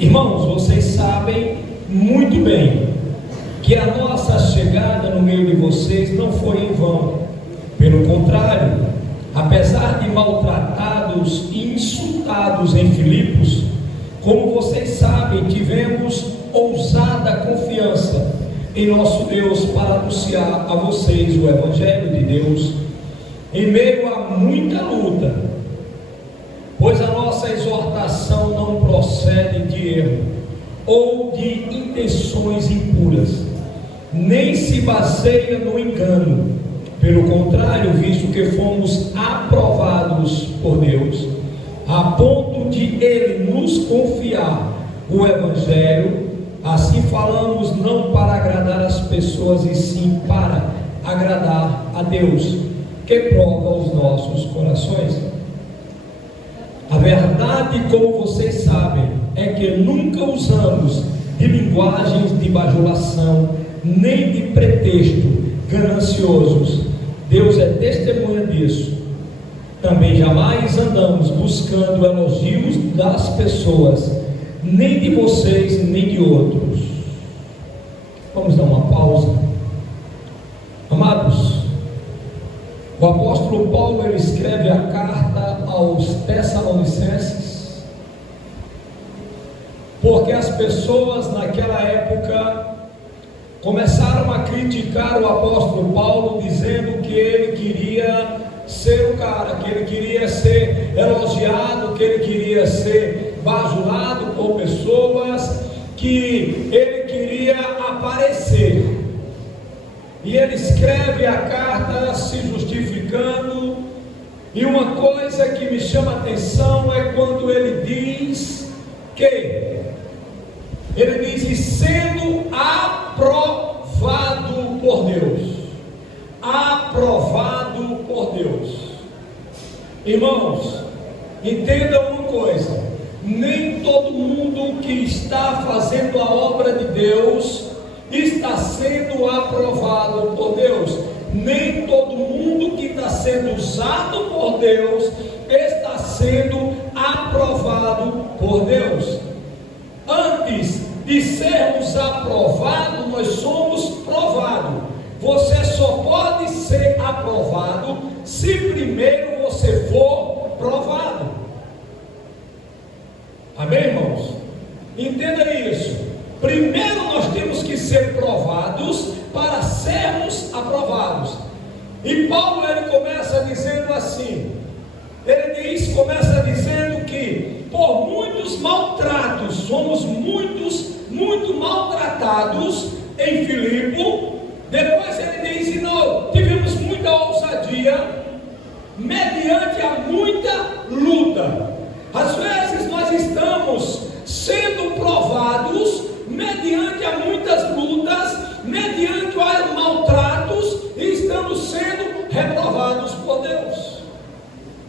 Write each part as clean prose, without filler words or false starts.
Irmãos, vocês sabem muito bem que a nossa chegada no meio de vocês não foi em vão. Pelo contrário, apesar de maltratados e insultados em Filipos, como vocês sabem, tivemos ousada confiança em nosso Deus para anunciar a vocês o Evangelho de Deus, em meio a muita luta, pois a nossa exortação não procede de erro ou de intenções impuras, nem se baseia no engano. Pelo contrário, visto que fomos aprovados por Deus, a ponto de Ele nos confiar o Evangelho, assim falamos não para agradar as pessoas, e sim para agradar a Deus, que prova os nossos corações. A verdade, como vocês sabem, é que nunca usamos de linguagens de bajulação, nem de pretexto gananciosos. Deus é testemunha disso. Também jamais andamos buscando elogios das pessoas, nem de vocês, nem de outros. Vamos dar uma pausa. Amados, o apóstolo Paulo, ele escreve a carta aos Tessalonicenses, porque as pessoas naquela época começaram a criticar o apóstolo Paulo, dizendo que ele queria ser o cara, que ele queria ser elogiado, que ele queria ser bajulado por pessoas, que ele queria aparecer. E ele escreve a carta se justificando, e uma coisa que me chama a atenção é quando ele diz que ele diz: e sendo aprovado por Deus. Aprovado por Deus. Irmãos, entendam uma coisa: nem todo mundo que está fazendo a obra de Deus está sendo aprovado por Deus. Nem todo mundo que está sendo usado por Deus está sendo aprovado por Deus. Antes de sermos aprovados, nós somos provados. Você só pode ser aprovado se primeiro você for provado. Amém, irmãos? Entenda isso. Primeiro nós temos que ser provados para sermos aprovados. E Paulo, ele começa dizendo assim, começa dizendo que por muitos maltratos, somos muito maltratados em Filipe. Depois ele diz: e nós tivemos muita ousadia, mediante a muita luta. Às vezes nós estamos sendo provados mediante a muitas lutas, mediante a maltratos, e estamos sendo reprovados por Deus.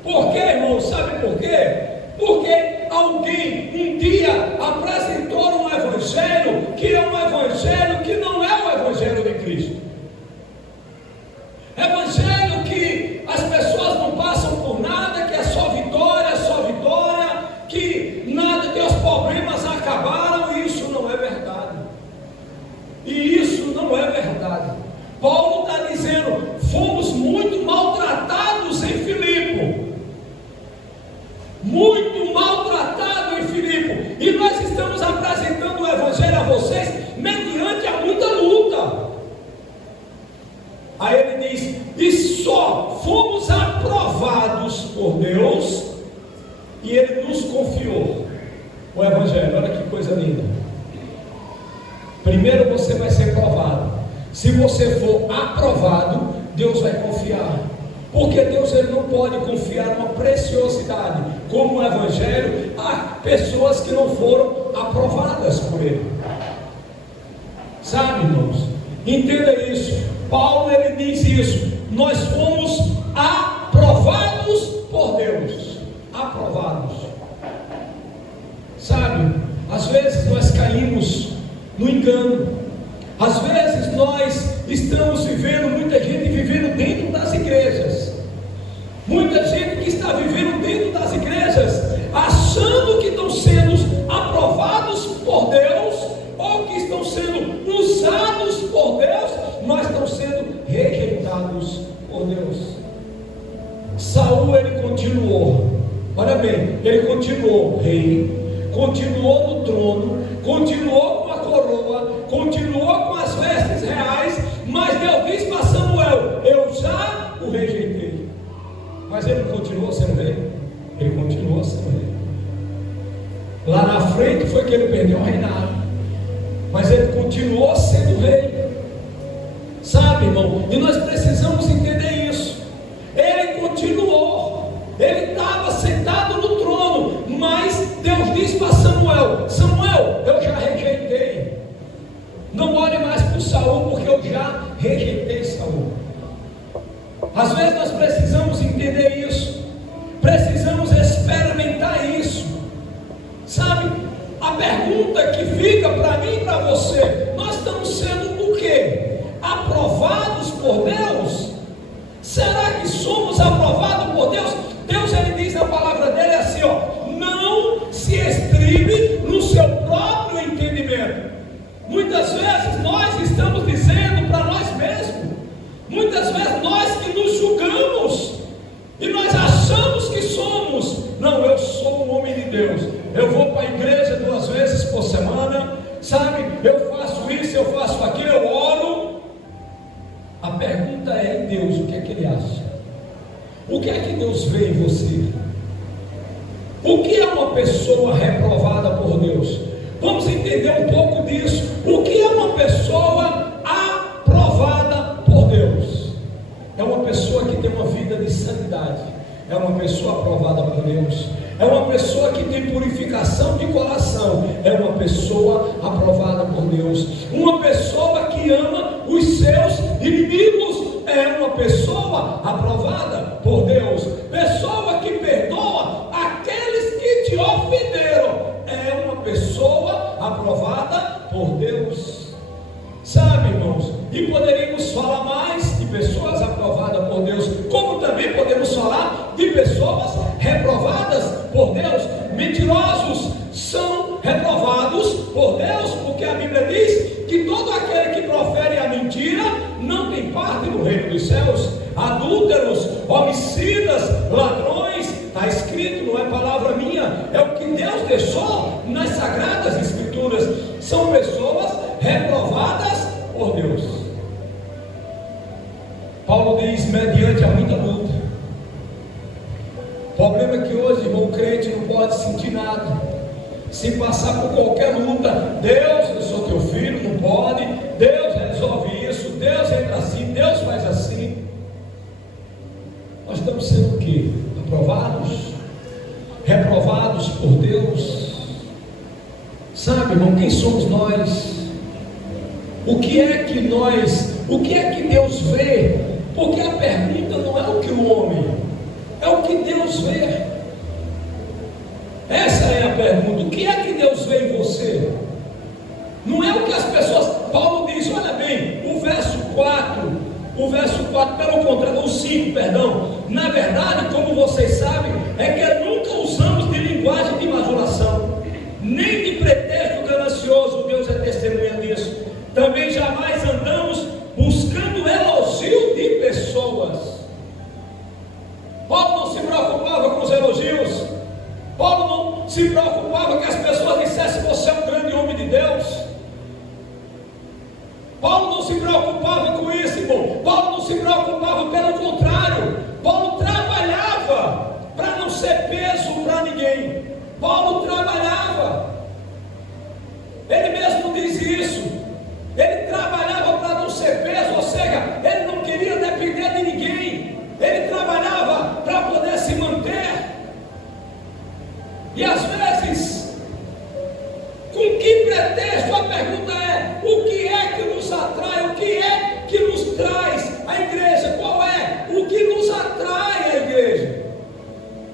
Por quê, irmão? Sabe por quê? Porque alguém um dia apresentou um evangelho que é um evangelho que não é o evangelho de Cristo. Evangelho que as pessoas não passam por nada, que é só vitória, que nada, que os problemas acabaram. E isso não é verdade. E isso não é verdade. Paulo está dizendo: fomos muito maltratados em Filipe. Muito maltratado em Filipe, e nós estamos apresentando o evangelho a vocês mediante a muita luta. Aí ele diz: e só fomos aprovados por Deus, e ele nos confiou o evangelho. Olha que coisa linda. Primeiro você vai ser provado. Se você for aprovado, Deus vai confiar. Porque Deus, ele não pode confiar uma preciosidade como o evangelho a pessoas que não foram aprovadas por ele. Sabe, irmãos? Entenda isso. Paulo, ele diz isso: nós fomos aprovados por Deus. Aprovados. Sabe, às vezes nós caímos no engano. Às vezes nós estamos vivendo, muita gente vivendo dentro das igrejas, muita gente que está vivendo dentro das igrejas, achando que estão sendo aprovados ele continuou rei, continuou no trono, continuou com a coroa, continuou com as vestes reais, mas Deus disse para Samuel: eu já o rejeitei. Mas ele não continuou sendo rei? Ele continuou sendo rei. Lá na frente foi que ele perdeu o reinado, mas ele continuou sendo rei. Sabe, irmão? E nós precisamos entender isso. Ele continuou, ele estava sentado no trono, mas Deus disse para Samuel: Samuel, eu já rejeitei. Não olhe mais para o Saul, porque eu já rejeitei Saul. Às vezes nós precisamos entender isso, precisamos experimentar isso. Sabe, a pergunta que fica para mim e para você: nós estamos sendo o quê? Aprovados por Deus? Será que somos aprovados por Deus? Deus, ele diz na palavra dele assim, ó: não se estribe no seu próprio entendimento. Muitas vezes nós estamos dizendo para nós mesmos, muitas vezes nós que nos julgamos, e nós achamos que somos: não, eu sou um homem de Deus, eu vou para a igreja 2 vezes por semana, sabe, eu faço isso, eu faço aquilo, eu oro. A pergunta é: em Deus, o que é que ele acha? O que é que Deus vê em você? O que é uma pessoa reprovada por Deus? Vamos entender um pouco disso. O que é uma pessoa aprovada por Deus? É uma pessoa que tem uma vida de santidade, é uma pessoa aprovada por Deus, é uma pessoa que tem purificação de coração, é uma pessoa aprovada por Deus, uma pessoa que ama os seus inimigos, é uma pessoa aprovada por Deus, pessoa que perdoa aqueles que te ofenderam, é uma pessoa aprovada por Deus. Sabe, irmãos, e poderíamos falar mais de pessoas aprovadas por Deus, como também podemos falar de pessoas reprovadas por Deus. Mentirosos são reprovados por Deus, porque a Bíblia diz que todo aquele que profere a mentira não tem parte no reino dos céus. Adúlteros, homicidas, ladrões, está escrito, não é palavra minha, é o que Deus deixou nas Sagradas Escrituras. São pessoas reprovadas por Deus. Paulo diz: mediante a muita luta. O problema é que hoje, irmão, o crente não pode sentir nada, se passar por qualquer luta. Deus, eu sou teu filho, não pode. Deus resolve isso, Deus entra assim, Deus faz assim. Nós estamos sendo o quê? Aprovados? Reprovados por Deus? Sabe, irmão, quem somos nós? O que é que Deus vê? Porque a pergunta não é o que o homem, é o que Deus vê. Essa é a pergunta: o que é que Deus vê em você? Não é o que as pessoas... Paulo diz, olha bem, o verso 4, pelo contrário, o 5, perdão, na verdade, como vocês sabem, é que nunca usamos de linguagem de bajulação, nem de pretexto ganancioso. Deus é testemunha disso. Também jamais andamos buscando elogio de pessoas. Paulo não se preocupava com os elogios. Paulo não se preocupava que as pessoas dissessem: você é um grande homem de Deus. Paulo não se preocupava com isso, irmão. Paulo não se preocupava, pelo contrário. Paulo trabalhava para não ser peso para ninguém. Paulo trabalhava. Ele mesmo diz isso. Ele trabalhava para não ser peso, ou seja, ele não queria depender de ninguém. Ele trabalhava para poder se manter. E às vezes, com que pretexto? A pergunta é: o que é que nos atrai? O que é que nos traz à igreja? Qual é o que nos atrai à igreja?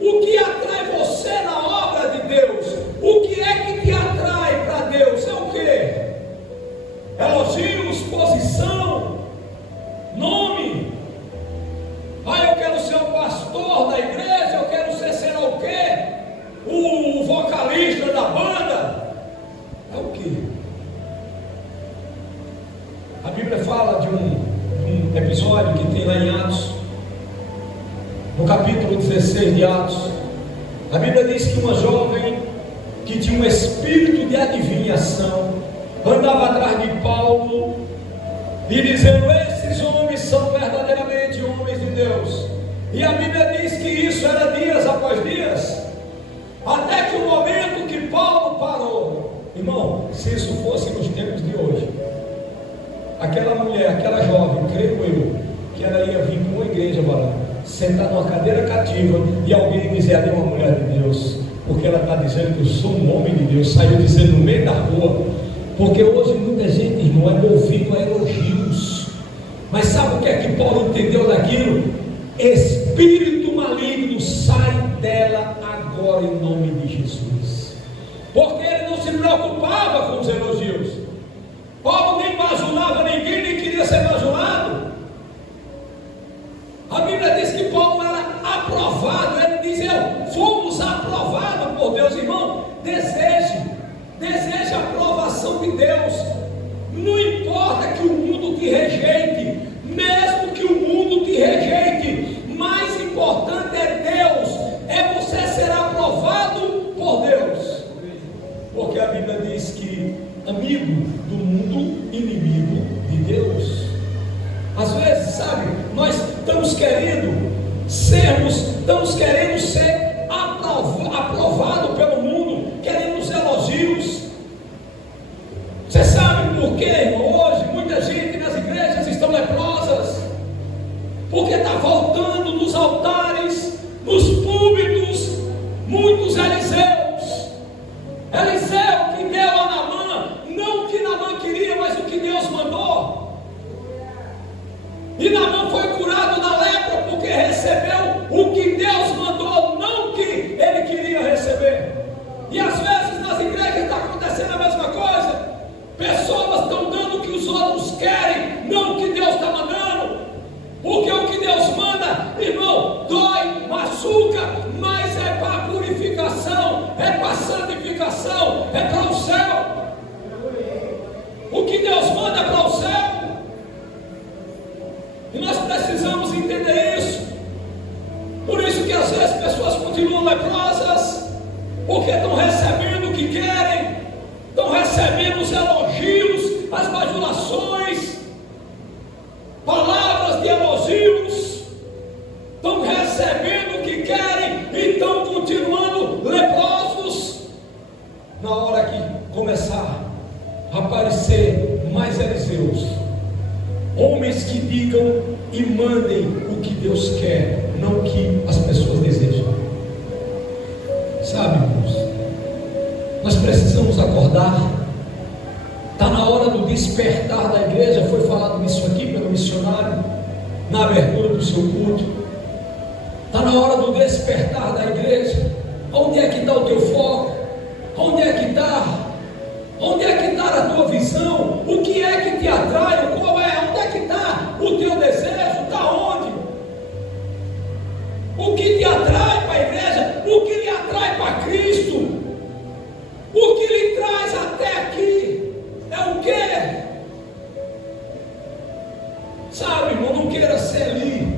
O que atrai você na obra de Deus? O que é que te atrai para Deus? É o quê? Elogios, posição, nome. Eu quero ser o pastor da igreja, eu quero ser sei lá o quê, o vocalista da banda. É o quê? A Bíblia fala de um episódio que tem lá em Atos, no capítulo 16 de Atos, A Bíblia diz que uma jovem que tinha um espírito de adivinhação andava atrás de Paulo e dizendo: esses homens são verdadeiramente homens de Deus. E a Bíblia diz que isso era dias após dias, até que o momento que Paulo parou. Irmão, se isso fosse nos tempos de hoje, aquela mulher, aquela jovem, creio eu, que ela ia vir para uma igreja, sentar numa cadeira cativa e alguém dizer: ali é uma mulher de Deus, porque ela está dizendo que eu sou um homem de Deus. Saiu dizendo no meio da rua. Porque hoje muita gente, irmão, é movido a elogios. Mas sabe o que é que Paulo entendeu daquilo? Espírito maligno, sai dela agora em nome de Jesus. Porque ele não se preocupava com os elogios. Paulo nem bajulava ninguém, nem queria ser bajulado. A Bíblia diz que Paulo era aprovado. Ele diz: fomos aprovados por Deus. Irmão, deseje a aprovação de Deus. Não importa que o mundo te rejeite, mesmo que o mundo te rejeite, mais importante é Deus, é você ser aprovado por Deus. Porque a Bíblia diz que amigo do mundo, inimigo de Deus. Às vezes, sabe, nós estamos querendo ser aprovado pelo mundo, queremos elogios. Você sabe por quê, irmão? Hoje muita gente nas igrejas estão leprosas, porque está voltando nos altares, nos púlpitos, muitos Eliseus. Eliseu que deu a Naamã, não o que Naamã queria, mas o que Deus mandou. E Naamã foi curado da lepra porque recebeu o que Deus mandou, não o que ele queria receber. E às vezes nas igrejas está acontecendo a mesma coisa. Pessoas estão dando o que os outros querem, não o que Deus está mandando. Porque o que Deus manda, irmão, dói, machuca, mas é para a purificação, é para a santificação, é para o céu. O que Deus manda é para o céu. E nós precisamos entender isso. Por isso que às vezes pessoas continuam leprosas, porque estão recebendo o que querem, estão recebendo os elogios, as bajulações, palavras de elogios, estão recebendo o que querem e estão continuando leprosos. Na hora que começar a aparecer mais Eliseus, homens que digam e mandem o que Deus quer, não o que as pessoas desejam. Sabe, irmãos, nós precisamos acordar. Está na hora do despertar da igreja. Foi falado isso aqui pelo missionário na abertura do seu culto. Está na hora do despertar da igreja. Onde é que está o teu foco? Onde é que está? Onde é que está a tua visão? O que é que te atrai? Qual é? Onde é que está o teu desejo? Está onde? O que te atrai para a igreja? O que lhe atrai para Cristo? O que lhe traz até aqui? É o quê? Sabe, irmão, não queira ser ali.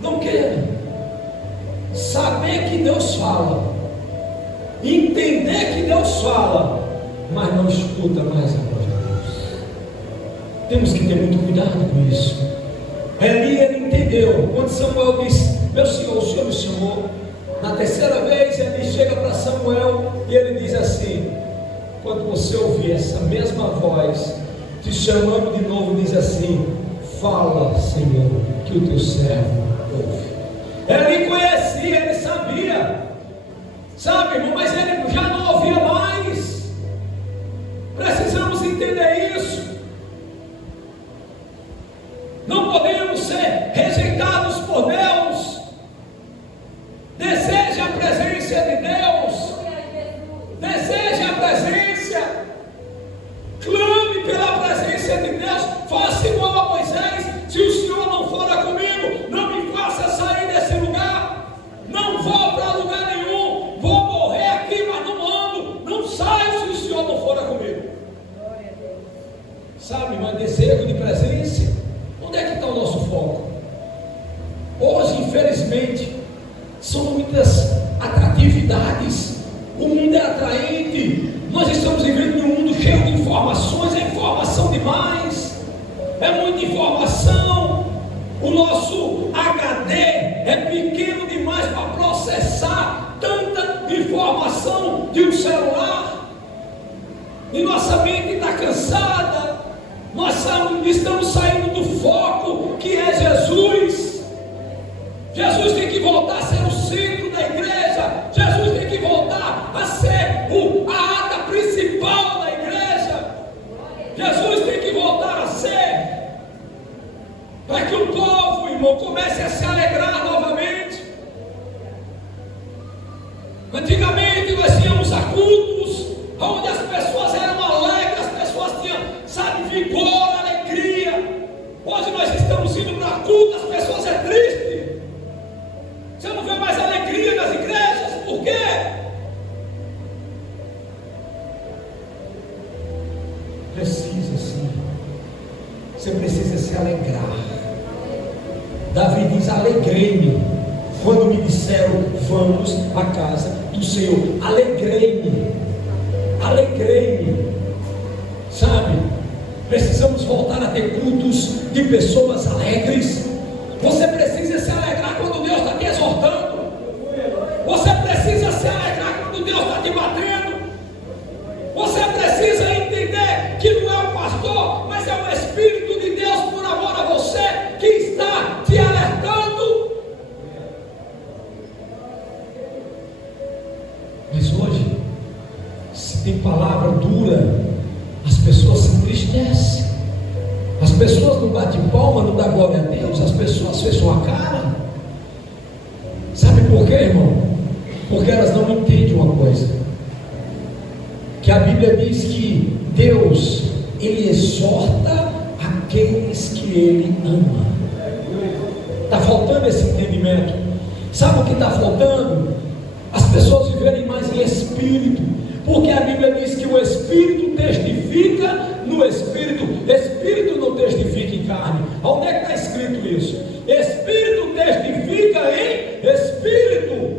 Não queira. Saber que Deus fala, entender que Deus fala, mas não escuta mais a voz de Deus. Temos que ter muito cuidado com isso. Eli, ele entendeu. Quando Samuel disse: meu senhor, o senhor me chamou. Na terceira vez ele chega para Samuel e ele diz assim: quando você ouvir essa mesma voz te chamando de novo, diz assim: fala, Senhor, que o teu servo ouve. Ele conhecia, ele sabia, sabe, irmão, mas ele já não ouvia mais. Precisamos entender isso. Não podemos ser rejeitados por Deus. Deseje a presença de Deus. Deseje a presença. Clame pela presença de Deus. Faça igual a Moisés: se o Senhor não for comigo, não me faça sair desse lugar. Não vou para lugar nenhum. Vou morrer aqui, mas não ando. Não saio se o Senhor não for comigo. Sabe, mas desejo de presença. Onde é que está o nosso foco? Hoje, infelizmente, são muitas atrações atraente. Nós estamos vivendo num mundo cheio de informações, é informação demais, é muita informação. O nosso HD é pequeno demais para processar tanta informação de um celular, e nossa mente está cansada. Nós estamos saindo do foco que é Jesus. Jesus tem que voltar a ser o centro da igreja. Jesus tem que voltar a ser a ata principal da igreja. Jesus tem que voltar a ser, para que o povo, irmão, comece a se alegrar novamente. Antigamente nós tínhamos a cultos onde as pessoas eram alegres, as pessoas tinham, sabe, vigor, alegria. Hoje nós estamos indo para culto, as pessoas é triste. Você não vê mais alegria nas igrejas, por quê? Precisa sim, você precisa se alegrar. Davi diz: alegrei-me quando me disseram vamos à casa do Senhor. Alegrei-me, alegrei-me. Sabe, precisamos voltar a ter cultos de pessoas alegres. Você precisa se alegrar quando Deus está te exortando. Você precisa se alegrar quando Deus está te batendo. Você precisa entender que não é o pastor, mas é o Espírito de Deus por amor a você que está te alertando. Mas hoje, se tem palavra dura, as pessoas se entristecem. As pessoas não batem palma, não dão glória a Deus. As pessoas fecham a cara. Sabe por quê, irmão? Porque elas não entendem uma coisa, que a Bíblia diz que Deus, Ele exorta aqueles que Ele ama. Está faltando esse entendimento. Sabe o que está faltando? As pessoas viverem mais em espírito, porque a Bíblia diz que o Espírito testifica no Espírito. Espírito não testifica em carne. Onde é que está escrito isso? Espírito testifica em Espírito.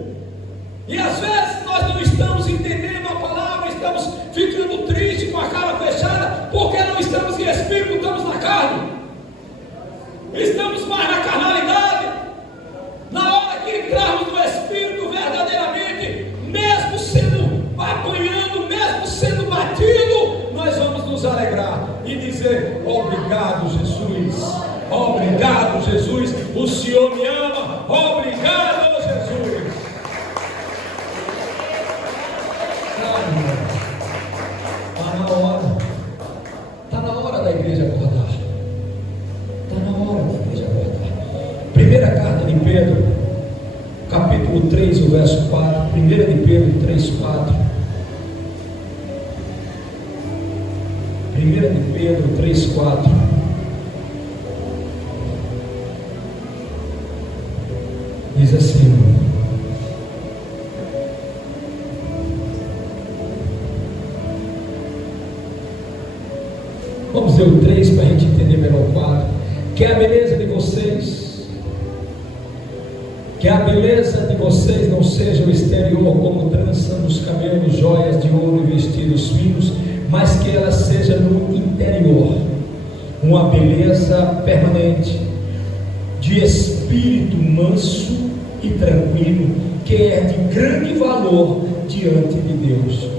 E às vezes nós não estamos entendendo a palavra, estamos ficando tristes, com a cara fechada, porque não estamos em Espírito, estamos na carne. Estamos mais na carnalidade. Na hora que entrarmos no Espírito verdadeiramente, mesmo sendo apanhando, mesmo sendo batido, nós vamos nos alegrar e dizer: obrigado, Jesus, obrigado, Jesus, o Senhor me ama, obrigado, Jesus. Está na hora da igreja acordar. Está na hora da igreja acordar. Primeira carta de Pedro, capítulo 3, o verso 4. Primeira de Pedro 3, 4. Primeira de Pedro 3, 4. Diz assim: vamos ver o 3 para a gente entender melhor o 4. Que a beleza de vocês, que a beleza de vocês não seja o exterior, como trança nos cabelos, joias de ouro e vestidos finos, mas que ela seja no interior uma beleza permanente, de espírito manso e tranquilo, que é de grande valor diante de Deus.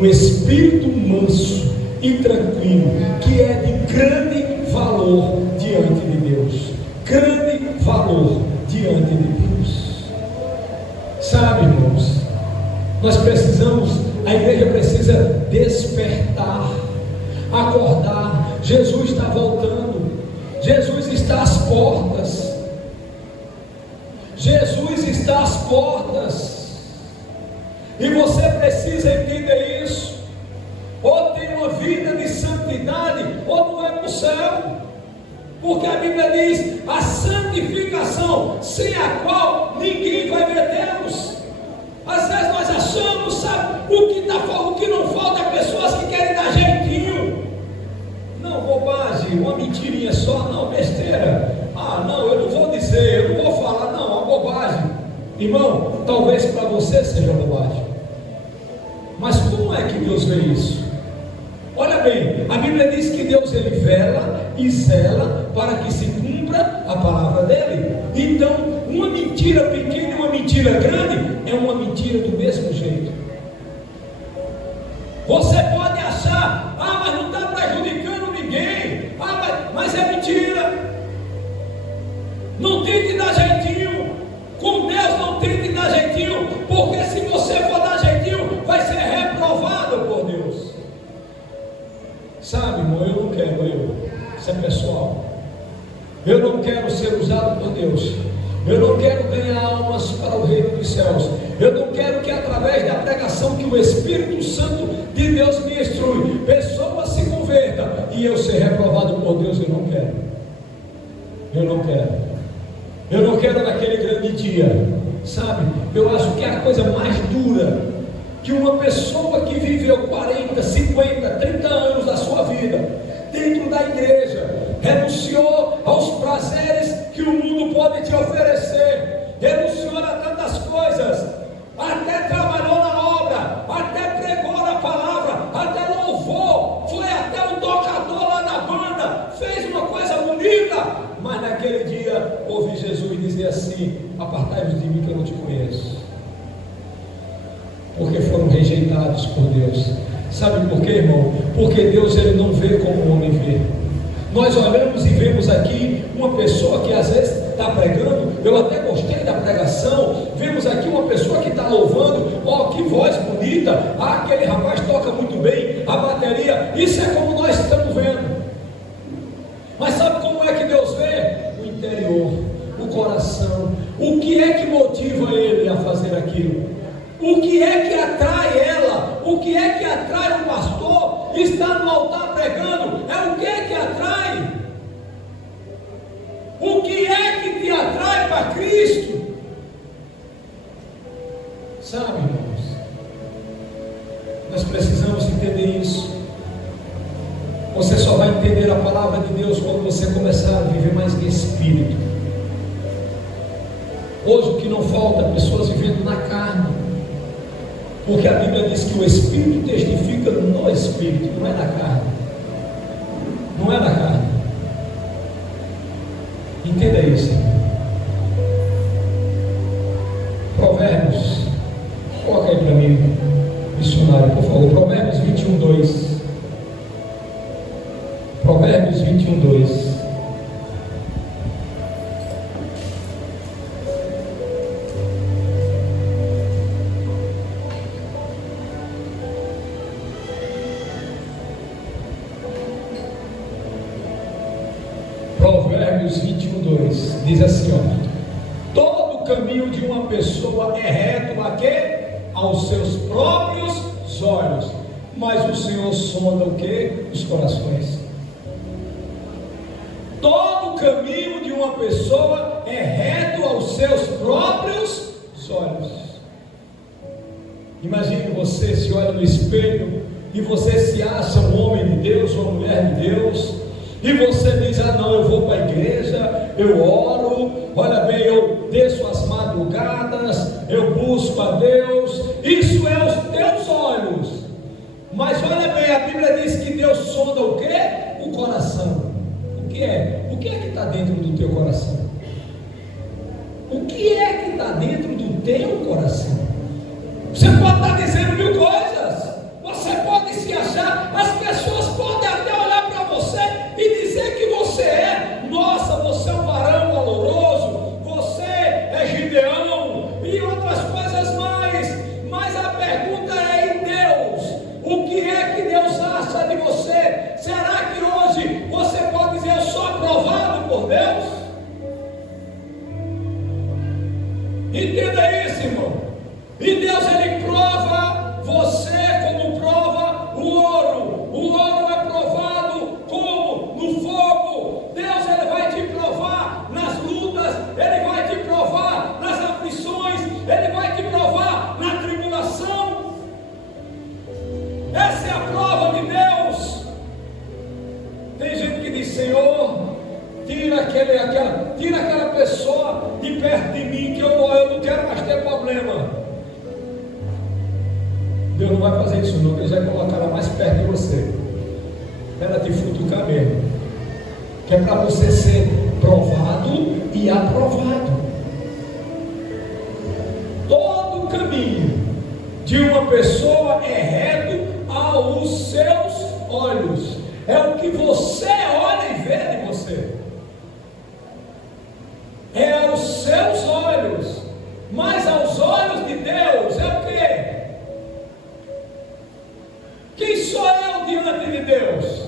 Um espírito manso e tranquilo, que é de grande valor diante de Deus. Grande valor diante de Deus. Sabe, irmãos, nós precisamos, a igreja precisa despertar, acordar. Jesus está voltando, Jesus está às portas, Jesus está às portas, e você precisa entender isso. Ou tem uma vida de santidade, ou não vai para o céu, porque a Bíblia diz a santificação, sem a qual ninguém vai ver Deus. Às vezes nós achamos, sabe, o que não falta é pessoas que querem dar jeitinho. Não, bobagem, uma mentirinha só, não, besteira. Ah, não, eu não vou dizer, eu não vou falar, não, uma bobagem. Irmão, talvez para você seja bobagem, Mas como é que Deus vê isso? Olha bem, a Bíblia diz que Deus ele vela e zela para que se cumpra a palavra dele. Então, uma mentira pequena e uma mentira grande é uma mentira do mesmo jeito. Você pode achar, mas não está prejudicando ninguém, mas é mentira. Não tente dar jeitinho, com Deus não tente dar jeitinho, porque se você for dar jeitinho, vai ser reprovado por Deus. Sabe, irmão, eu não quero, isso é pessoal. Eu não quero ser usado por Deus. Eu não quero ganhar almas para o reino dos céus. Eu não quero que através da pregação que o Espírito Santo de Deus me instrui, pessoas se convertam e eu ser reprovado por Deus. Eu não quero. Eu não quero. Eu não quero naquele grande dia. Sabe, eu acho que é a coisa mais dura que uma pessoa que viveu 40, 50, 30 anos da sua vida dentro da igreja, renunciou aos prazeres que o mundo pode te oferecer, renunciou a tantas coisas, até trabalhou na obra, até pregou na palavra, até louvou, foi até o tocador lá na banda, fez uma coisa bonita, mas naquele dia ouvi Jesus dizer assim: apartai-vos de mim que eu não te conheço. Porque foram rejeitados por Deus. Sabe por quê, irmão? Porque Deus ele não vê como o homem vê. Nós olhamos e vemos aqui uma pessoa que às vezes está pregando, eu até gostei da pregação, vemos aqui uma pessoa que está louvando, que voz bonita, aquele rapaz toca muito bem, a bateria, isso é como nós estamos vendo. Mas sabe como é que Deus vê? O interior, o coração, o que é que motiva ele a fazer aquilo? O que é que atrai ela? O que é que atrai o pastor? Está no altar pregando? É o que é que atrai? O que é que te atrai para Cristo? Sabe, irmãos, nós precisamos entender isso. Você só vai entender a palavra de Deus quando você começar a viver mais em espírito. Hoje o que não falta é pessoas vivendo na carne. Porque a Bíblia diz que o Espírito testifica no Espírito, não é na carne. Não é na carne. Entenda isso. Provérbios, coloca aí para mim, missionário, por favor. Provérbios 21:2. Provérbios 21:2. Provérbios 21:2 diz assim: todo o caminho de uma pessoa é reto a quê? Aos seus próprios olhos, mas o Senhor sonda o quê? Os corações. Todo o caminho de uma pessoa é reto aos seus próprios olhos. Imagine você se olha no espelho e você se acha um homem de Deus ou uma mulher de Deus, e você diz: não, eu vou para a igreja, eu oro, olha bem, eu desço as madrugadas, eu busco a Deus. Isso é os teus olhos. Mas olha bem, a Bíblia diz que Deus sonda o quê? O coração. O que é? O que é que está dentro do teu coração? O que é que está dentro do teu coração? Você pode estar dizendo mil coisas, você pode se achar, as pessoas podem até olhar para você e dizer que você é, nossa, você é um varão valoroso, você é Gideão e outras coisas mais. Mas a pergunta é: em Deus, o que é que Deus acha de você? Será que hoje você pode dizer: eu sou aprovado por Deus? Entenda isso, irmão. E Deus ele prova você como prova o ouro. O ouro é provado como? No fogo. Deus ele vai te provar nas lutas, ele vai te provar nas aflições, ele vai te provar na tribulação. Essa é a prova de Deus. Tem gente que diz: Senhor, tira aquela pessoa de perto de mim, que eu não quero mais ter problema. Deus não vai fazer isso não, Deus vai colocar ela mais perto de você, ela te futucar mesmo, que é para você ser provado e aprovado. Todo o caminho de uma pessoa é reto aos seus olhos, é o que você olha e vê de você, é aos seus olhos, mas aos olhos de Deus é o quê? Quem sou eu diante de Deus?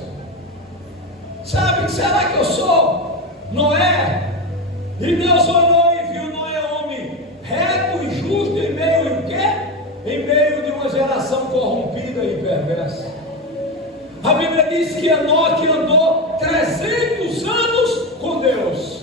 Sabe, será que eu sou Noé? E Deus olhou e viu Noé homem reto e justo em meio em quê? Em meio de uma geração corrompida e perversa. A Bíblia diz que Enoque andou 300 anos com Deus.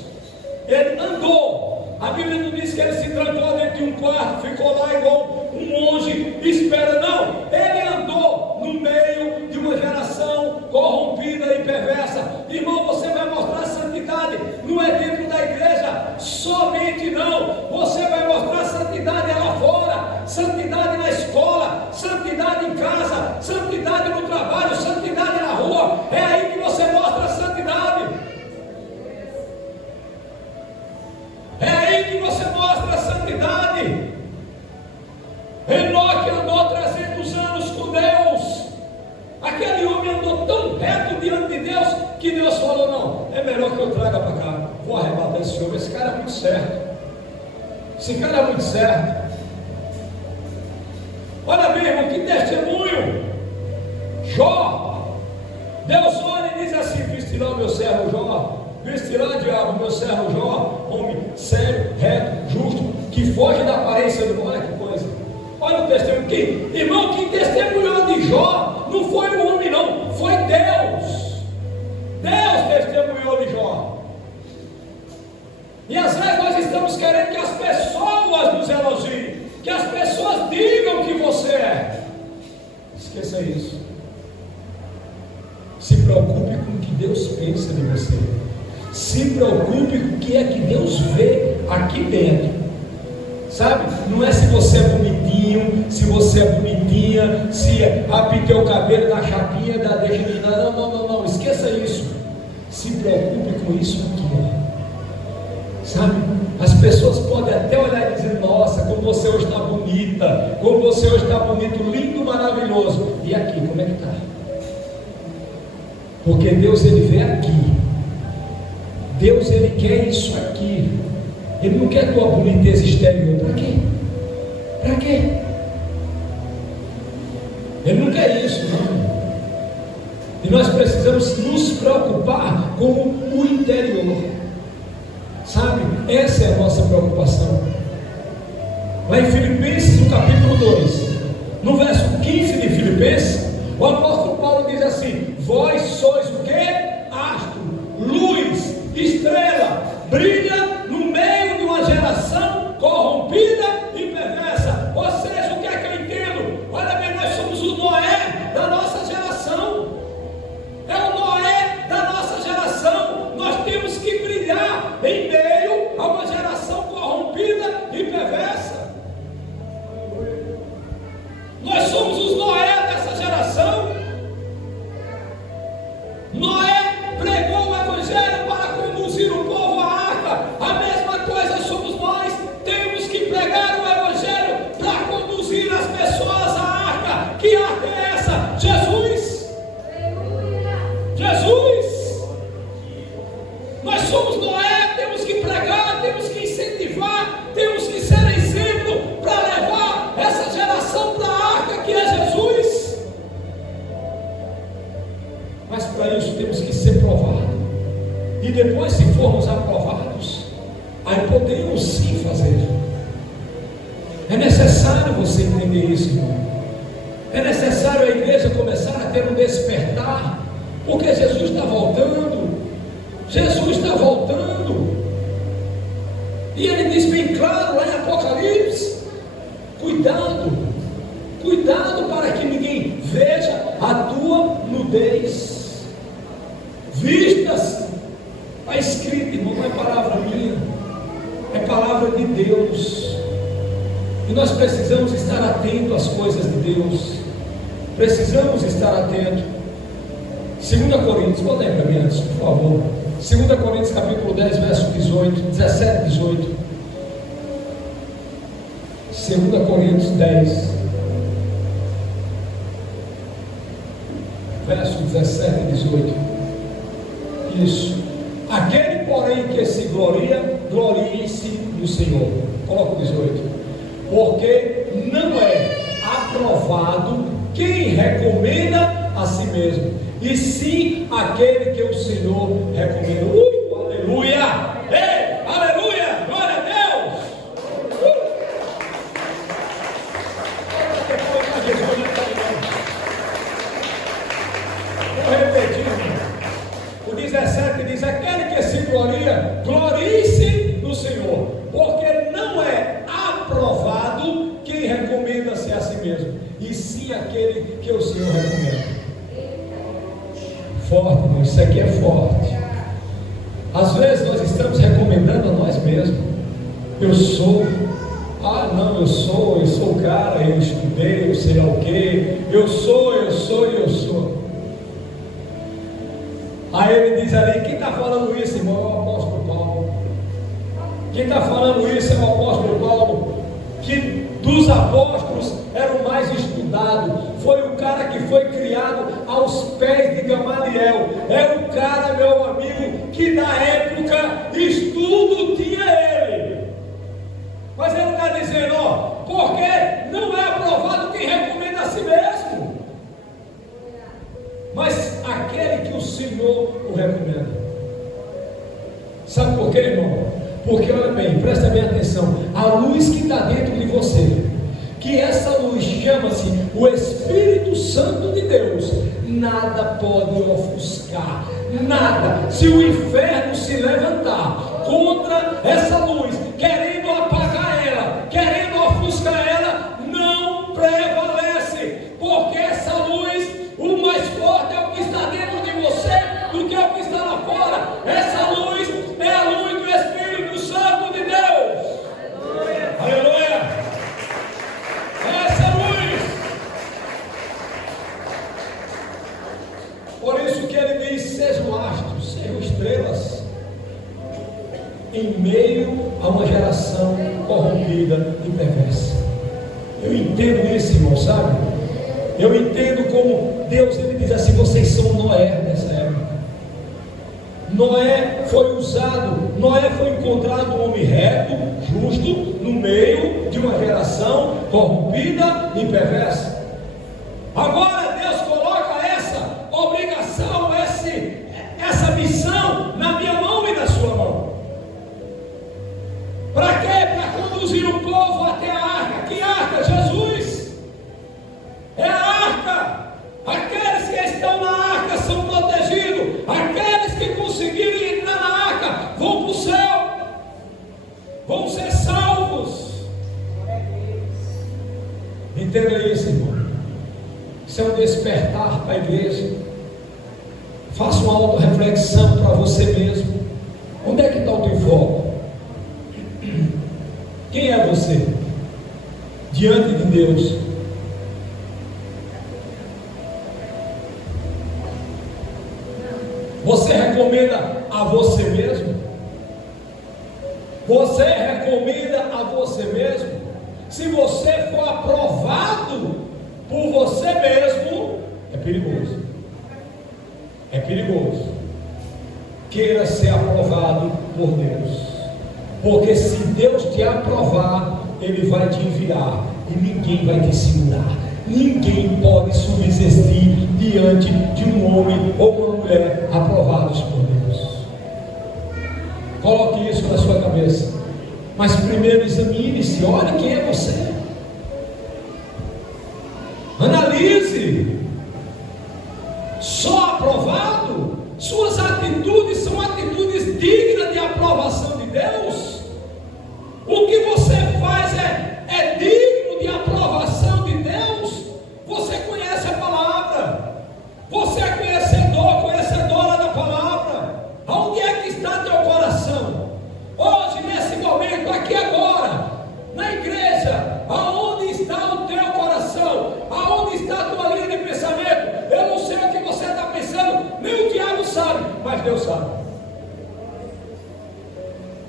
Ele andou. A Bíblia não diz que ele se trancou dentro de um quarto, ficou lá igual um monge, espera, não. Ele andou no meio de uma geração corrompida e perversa. Irmão, você vai mostrar santidade, não é dentro da igreja somente, não. Você vai mostrar santidade lá fora, santidade na escola, santidade em casa, santidade no trabalho, santidade na rua. É aí que você mostra a santidade. É aí que você mostra a santidade. Enoque andou 300 anos com Deus. Aquele homem andou tão reto diante de Deus que Deus falou: não, é melhor que eu traga para cá, vou arrebatar esse homem, esse cara é muito certo, esse cara é muito certo. Olha bem, irmão, que testemunho. Jó, Deus olha e diz assim: viste lá o meu servo Jó, viste lá, diabo, meu servo Jó, homem sério, reto, justo, que foge da aparência do mal. Olha que coisa. Olha o testemunho. Irmão, quem testemunhou de Jó não foi o homem, não, foi Deus. Deus testemunhou de Jó. E às vezes nós estamos querendo que as pessoas nos elogiem, que as pessoas digam que você é. Esqueça isso. Se preocupe com o que Deus pensa de você. Se preocupe com o que é que Deus vê aqui dentro. Sabe? Não é se você é bonitinho, se você é bonitinha, se apinte o cabelo da chapinha, da deixa. Não. Esqueça isso. Se preocupe com isso aqui, ó. Sabe? As pessoas podem até olhar e dizer: nossa, como você hoje está bonita, como você hoje está bonito, lindo, maravilhoso. E aqui, como é que está? Porque Deus, Ele vê aqui. Deus, Ele quer isso aqui. Ele não quer tua boniteza exterior. Para quê? Para quê? Ele não quer isso, não. E nós precisamos nos preocupar com o interior. Sabe? Essa é a nossa preocupação. Lá em Filipenses, no capítulo 2, no verso 15 de Filipenses, o apóstolo Paulo diz assim: vós sois o quê? Astro, luz, estrela, brilha no meio de uma geração corrompida e perversa. Ou seja, o que é que eu entendo? Olha bem, nós somos o Noé da nossa geração. É o Noé da nossa geração. Nós temos que brilhar em meio a uma geração corrompida e perversa. Nós somos os Noé dessa geração. Noé pregou o evangelho para conduzir o povo à arca. A mesma coisa somos nós. Temos que pregar o evangelho para conduzir as pessoas à arca. Que arca é essa? Jesus. Jesus. Nós somos Noé. Temos que pregar, temos que incentivar, temos que ser exemplo para levar essa geração para a arca que é Jesus. Mas para isso temos que ser provados. E depois, se formos aprovados, aí podemos sim fazer. É necessário você entender isso, irmão. É necessário a igreja começar a ter um despertar, porque Jesus está voltando. Jesus está voltando. E ele diz bem claro lá em Apocalipse: cuidado, cuidado para que ninguém veja a tua nudez. Vistas. Está escrito, irmão, não é palavra minha, é palavra de Deus. E nós precisamos estar atentos às coisas de Deus. Precisamos estar atentos. 2 Coríntios, vou ler para mim antes, por favor. 2 Coríntios capítulo 10, verso 18, 17 e 18. 2 Coríntios 10, verso 17 e 18. Isso. Aquele, porém, que se gloria, glorie-se no Senhor. Coloca o 18. Porque não é aprovado quem recomenda a si mesmo, e sim aquele que o Senhor recomenda. Aleluia! Ei, aleluia! Glória a Deus! Vou repetir. O 17 diz: aquele que se gloria, glorie-se no Senhor, porque não é aprovado quem recomenda-se a si mesmo, e sim aquele que o Senhor recomenda. Forte, irmão, isso aqui é forte. Às vezes nós estamos recomendando a nós mesmos. Eu sou, não, eu sou o cara, eu estudei, eu sei lá o que, eu sou. Aí ele diz ali, quem está falando isso, irmão, é o apóstolo Paulo. Quem está falando isso é o apóstolo Paulo, que dos apóstolos era o mais estudado, foi o cara que foi criado aos pés de Gamaliel, é o cara, meu amigo, que na época estudo tinha ele. Mas ele está dizendo, porque não é aprovado quem recomenda a si mesmo, mas aquele que o Senhor o recomenda. Sabe por quê, irmão? Porque, olha bem, presta bem atenção, a luz que está dentro de você, que essa luz chama-se o Espírito Santo de Deus, nada pode ofuscar, nada. Se o inferno se levantar contra essa luz, querendo apagar ela, querendo ofuscar ela, não prevalece, porque essa luz, o mais forte é o que está dentro de você do que é o que está lá fora. Essa luz é a luz do Espírito Santo de Deus. Aleluia! Essa luz. Por isso que ele diz: sejam astros, sejam estrelas, em meio a uma geração corrompida e perversa. Eu entendo isso, irmão, sabe? Eu entendo como Deus, ele diz assim: vocês são Noé nessa época. Noé foi usado, Noé foi encontrado um homem reto, justo, no meio de uma geração corrompida e perversa. Agora Deus coloca essa obrigação, essa missão na minha mão e na sua mão. Para quê? Para conduzir o povo até a arca. Que arca? Jesus. É a arca. Aqueles que estão na arca são protegidos. Aqueles que conseguirem entrar na arca vão para o céu, vão ser salvos. Entenda isso, irmão. Isso é um despertar para a igreja. Faça uma auto-reflexão para você mesmo. Onde é que está o teu foco? Quem é você diante de Deus? Você recomenda a você mesmo? Você recomenda a você mesmo? Se você for aprovado por você mesmo, é perigoso. É perigoso. Queira ser aprovado por Deus, porque se Deus te aprovar, Ele vai te enviar e ninguém vai te segurar. Ninguém pode subsistir diante de um homem ou uma mulher aprovados por Deus. Coloque isso na sua cabeça. Mas primeiro examine-se, olhe quem é você. Analise. Só aprovado? Suas atitudes são atitudes dignas de aprovação de Deus? O que você faz é digno de aprovação de Deus? Você conhece a palavra? Você é conhecedor, conhecedora da palavra? Aonde é que está teu coração? Hoje, nesse momento, aqui agora, na igreja, aonde está o teu coração? Aonde está a tua linha de pensamento? mas Deus sabe.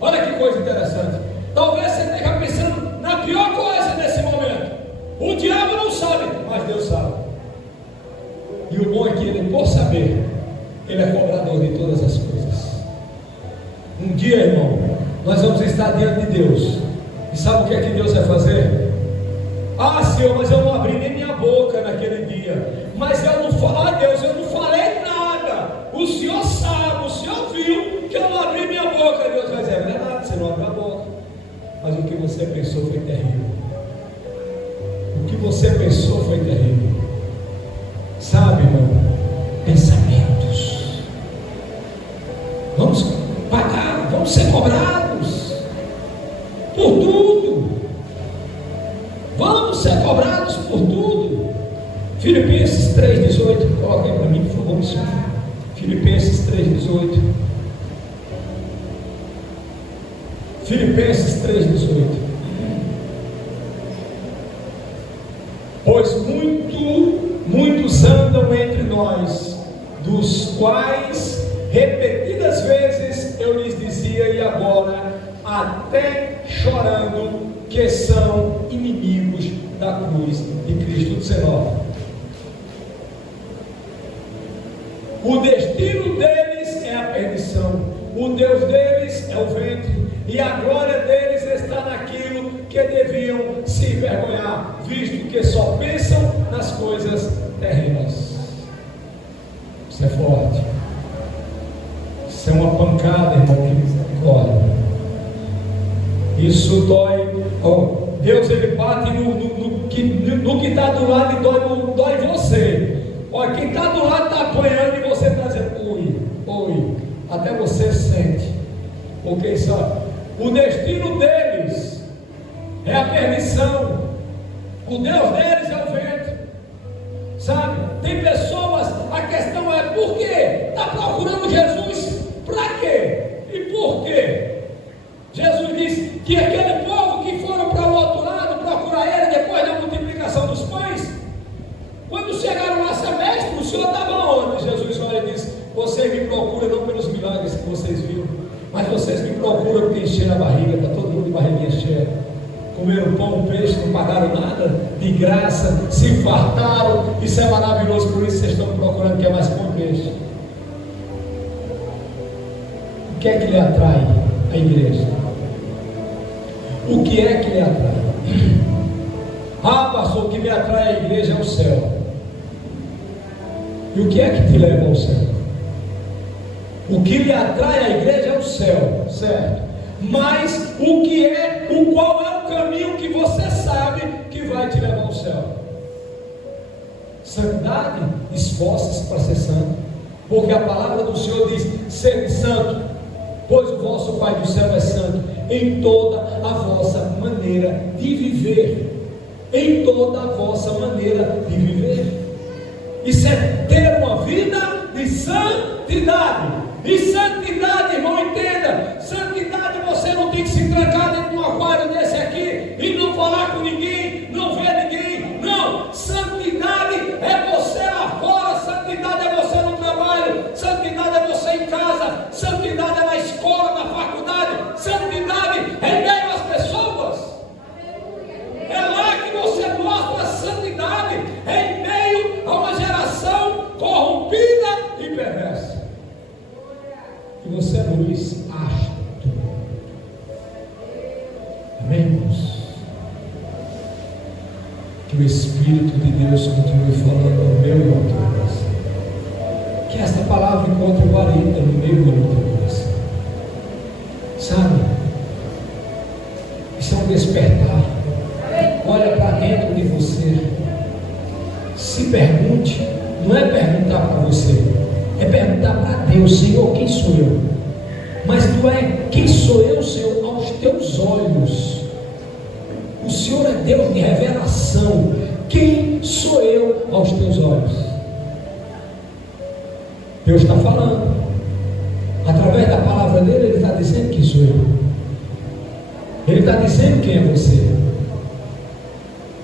Olha que coisa interessante. Talvez você esteja pensando na pior coisa nesse momento. O diabo não sabe, mas Deus sabe. E o bom é que ele, por saber, ele é cobrador de todas as coisas. Um dia, irmão, nós vamos estar diante de Deus. E sabe o que é que Deus vai fazer? Ah, Senhor, mas eu não abri nem minha boca naquele dia. Mas eu não falei, Deus, eu não falei nada. O Senhor sabe, o Senhor viu que eu não abri minha boca. Deus vai dizer, é verdade, você não abriu a boca. Mas o que você pensou foi terrível. O que você pensou foi terrível. Sabe, irmão, pensamentos. Vamos pagar, vamos ser cobrados por tudo. Vamos ser cobrados por tudo. Filipenses 3,18. Coloca aí para mim, por favor, missionário. Filipenses 3,18. Filipenses 3,18. Pois muitos andam entre nós, dos quais repetidas vezes eu lhes dizia, e agora até chorando, que são inimigos da cruz de Cristo. 19. O destino deles é a perdição, o Deus deles é o ventre, e a glória deles está naquilo que deviam se envergonhar, visto que só pensam nas coisas terrenas. Isso é forte. Isso é uma pancada, irmão, que corre. Isso dói. Oh, Deus, ele bate no que está do lado e dói você. Olha, quem está do lado está apanhando e você está dizendo, oi. Até você sente. Porque sabe, o destino deles é a perdição. O Deus deles é o ventre. Sabe? Tem pessoas, a questão é por quê? Está procurando Jesus? Para quê? E por quê? Jesus disse que aquele povo que foram para o outro lado procurar ele depois da multiplicação dos pães, quando chegaram lá, mestre, o senhor estava onde? Jesus olha e diz, vocês me procuram não pelos milagres que vocês viram, mas vocês me procuram porque encheram a barriga, está todo mundo de barriguinha cheia. Comeram pão, peixe, não pagaram nada, de graça, se fartaram. Isso é maravilhoso, por isso vocês estão procurando, que é mais pão e peixe. O que é que lhe atrai a igreja? O que é que lhe atrai? Ah, pastor, o que me atrai à igreja é o céu. E o que é que te leva ao céu? O que lhe atrai à igreja é o céu, certo? Mas qual é o caminho que você sabe que vai te levar ao céu? Santidade, esforce-se para ser santo, porque a palavra do Senhor diz, sede santo, pois o vosso Pai do céu é santo, em toda a vossa maneira de viver, em toda a vossa maneira de viver. Isso é ter uma vida de santidade. E santidade, irmão, entenda, santidade, você não tem que se trancar dentro de um aquário desse aqui e não falar com ninguém, não ver ninguém. Não, santidade é você lá fora, santidade é você no trabalho, santidade é você em casa, santidade é na escola, na faculdade, santidade é em meio às pessoas. É lá que você mostra a santidade, é em meio a uma geração corrompida e perversa. E você é luz áspero. Amém, irmãos? Que o Espírito de Deus continue falando no meu e no teu coração. Que esta palavra encontre guarida no meu e no teu coração. Sabe? Isso é um despertar. Olha para dentro de você. Se pergunte. Não é perguntar para você, é perguntar para Deus, Senhor, quem sou eu? Mas não é quem sou eu, Senhor, aos teus olhos. O Senhor é Deus de revelação. Quem sou eu aos teus olhos? Deus está falando. Através da palavra dele, Ele está dizendo quem sou eu. Ele está dizendo quem é você.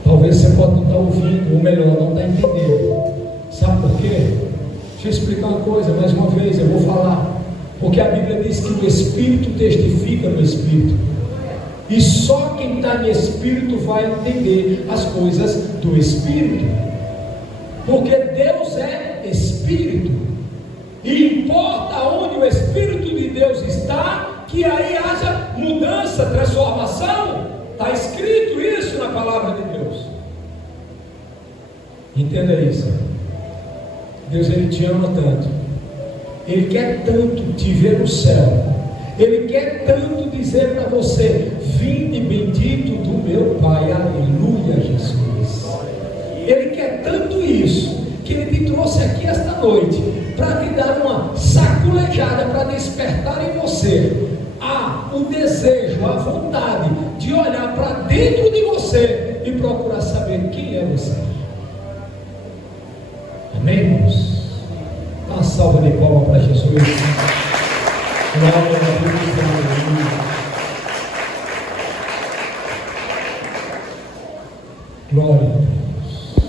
Talvez você pode não estar ouvindo, ou melhor, não está entendendo. Sabe por quê? Deixa eu explicar uma coisa, mais uma vez, eu vou falar. Porque a Bíblia diz que o Espírito testifica no Espírito. E só quem está no Espírito vai entender as coisas do Espírito. Porque Deus é Espírito. E importa onde o Espírito de Deus está, que aí haja mudança, transformação. Está escrito isso na palavra de Deus. Entenda isso. Deus, Ele te ama tanto. Ele quer tanto te ver no céu. Ele quer tanto dizer para você: vinde bendito do meu Pai, aleluia, Jesus. Ele quer tanto isso, que Ele te trouxe aqui esta noite, para te dar uma saculejada, para despertar em você o desejo, a vontade de olhar para dentro de você e procurar saber quem é você. Amém, irmãos? Dá uma salva de palmas para Jesus. Glória a Deus. Glória.